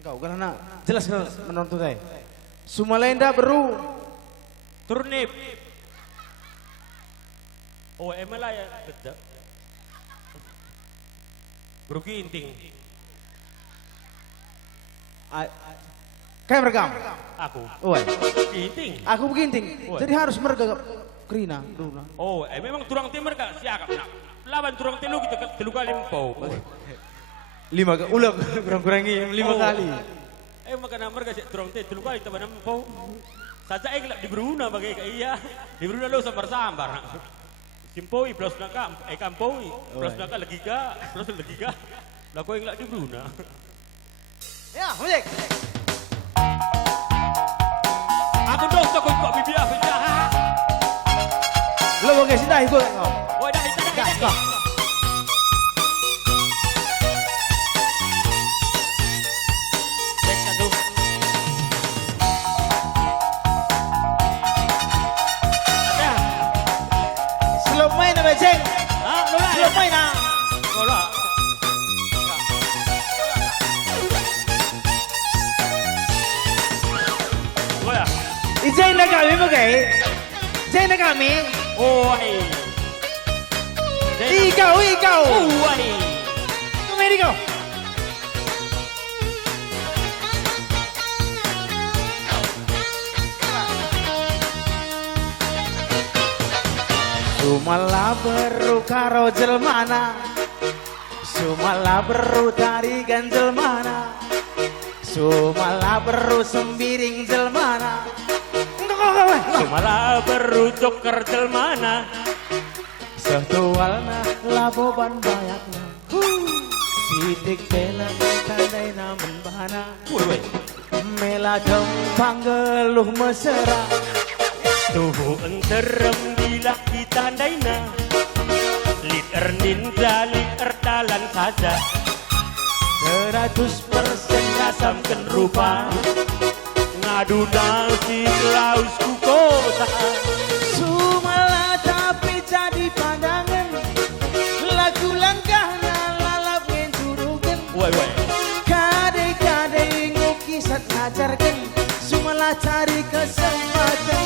Enggak, karena jelas menonton saya. Sumalenda beru. Turnip. Oh, emang lah ya. Beda. Beru ginting. Kayak merekam. Aku. Oh, Ginting. aku beginting. Woy. Jadi harus meregap Krina dulu. Oh, memang turang timur kak siakap nak. Lawan turang telu kita telu kali empau. Lima kali, ulang kurang-kurangi 5 kali. Makanya mereka sih turang telu kali teman empau. Saja gelap di Bruna bagai kak iya. Di Bruna lo sambar-sambar. Simpoi plus naka, kampoi plus naka lagi kak, plus lagi kak. Lah kau yang di Bruna. Ya, musik. Aku dong kok bibi aku jahat. Lo mau kasih dah ikut kau. Oh dah itu dah. Slow main na beceng. Ah, lo lah. Slow main na. Kau lah. Kau ya. Ijay na kami mo kay. Ijay na kami. Oh, ay. Ikaw. Oh, ay. Kumiri ko. Sumala beru karo jelmana. Sumala beru tari ganjel mana. Sumala beru sembiring jelmana. Sumala berucuk kerjel mana? Setualna laboban bayakna. Sidik bela tandai namen bahana. Woi. Mela jempang geluh mesra. Tuhu enterem bila kita daina. Liter ninja, liter dalan saja. 100% Asamkan rupa. Ngadu nasi laus ku kota. Sumala tapi jadi pandangan. Lagu langkahna lalap ngenturukan. Woi. Kade-kade ngukisat ngajarkan. Sumala cari kesempatan.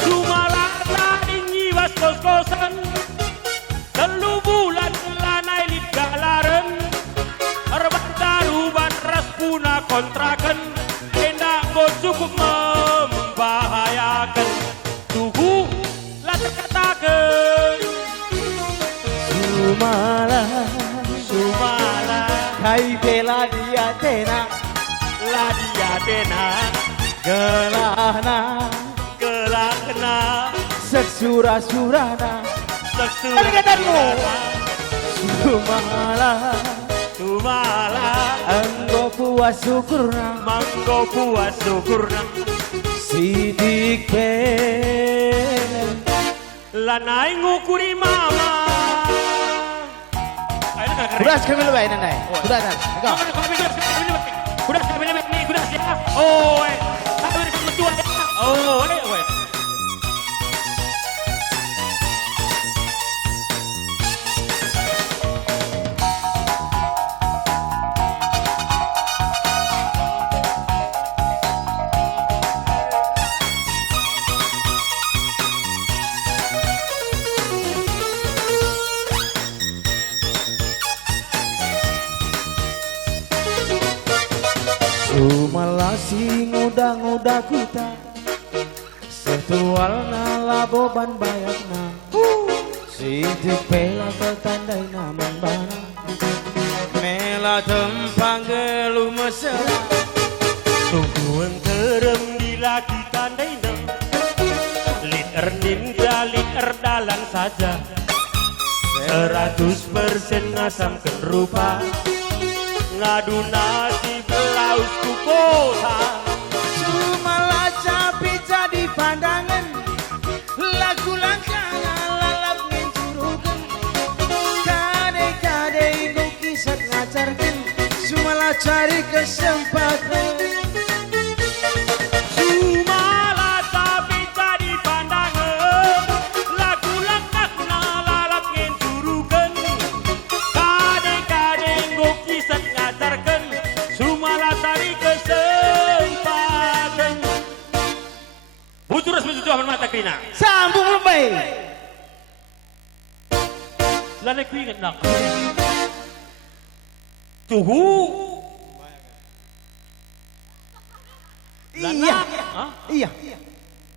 Sumala tadi nyiwas kos-kosan. Telu bulan lanai lid galaren. Erbat daruban ras puna kontrakan. Endak go cukup membahayakan. Tuhu lah terkatakan. Sumala Kai bela di Athena. lah dia dena. Gelahna Kelakna seksura-surana. seksura. Perkataanmu. Sumala Sumala engkau puas syukurna. manggo puas syukurna. Sidik bela. Lanai ngukuri mama. Ayo nak Kudas kami lebay nanay. Kudas kan. Ikaw. Kudas kami lebih ni kudas ya. Oh, kami nak mentua ya. Oh, weh. Sumala si nguda-nguda kuta. Setualna laboban bayakna. Sidik bela petandai naman bana. Mela tempang geluh mesra. Tungguan terem bila kita daina. Liter ninja, liter dalan saja. 100% ngasamkan rupa. Ngadu nasi belaus ku kota. Sumala capi jadi pandangan. Lagu langkahna lalap ngencurukan. Kade-kade ngukisat ngajarkan. Sumala cari kesempatan. Sumala tapi jadi pandangan. Lagu langkahna lalap ngencurukan. Kade-kade ngukisat ngajar pina. Sambung lembai. Lana ku ingat nak. Tuhu. Iya. Hah? Iya.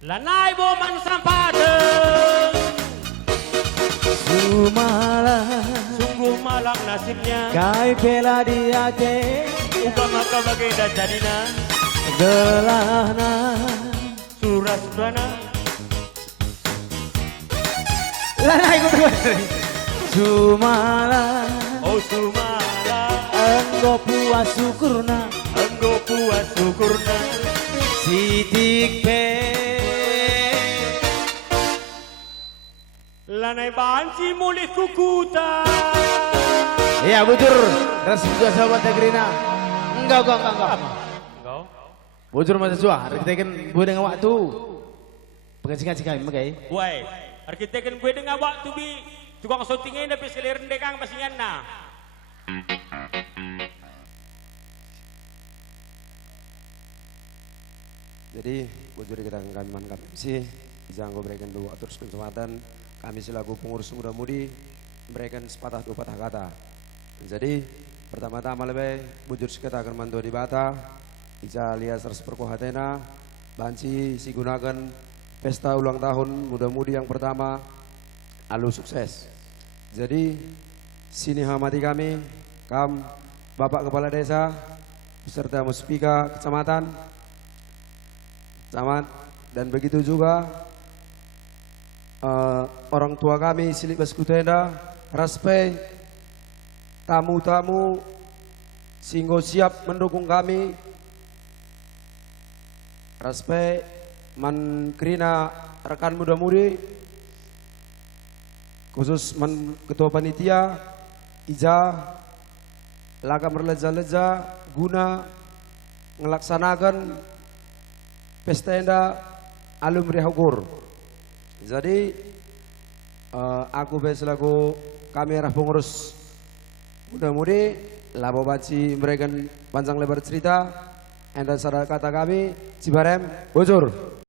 Lanai bo man sampadeng. Sumalah Sungguh malang nasibnya. kai bela di Aceh. Uga maka bagai dajadina. Gelahna Surah-surana. Lana ikut terus. Sumalah Oh sumala. engkau puas syukurna Engkau puas syukurna. sidik pe. Lanai banci mulih kukuta. Iya bujur, resmi juga sahabat Tegrina. Enggak. Engkau? Bujur masa suah, kita kan gue dengan waktu. Pengen kami magai. Woi, arkitek kan gue dengan waktu bi. Tukang syutingnya tapi selirin dekang pasingan na. Jadi, bujur kita kami mantap MC, bisa berikan dua terus kesempatan kami selaku pengurus muda-mudi memberikan sepatah dua patah kata. Jadi, pertama-tama lebih bujur kita akan mantu di bata, bisa lihat serse perkohatena, banci si gunakan pesta ulang tahun muda-mudi yang pertama, alu sukses. Jadi, sini hamati kami, Bapak Kepala Desa, beserta Muspika Kecamatan, Camat, dan begitu juga orang tua kami Silik Baskutenda, Raspe, tamu-tamu singgo siap mendukung kami, Raspe, Mankrina rekan muda-mudi, khusus ketua panitia, Ija, laka merleja-leja guna ngelaksanakan pesta enda alum rihagur. Jadi aku selaku kamera pengurus muda-mudi labo baci memberikan panjang lebar cerita enda sadar kata kami Cibarem bujur.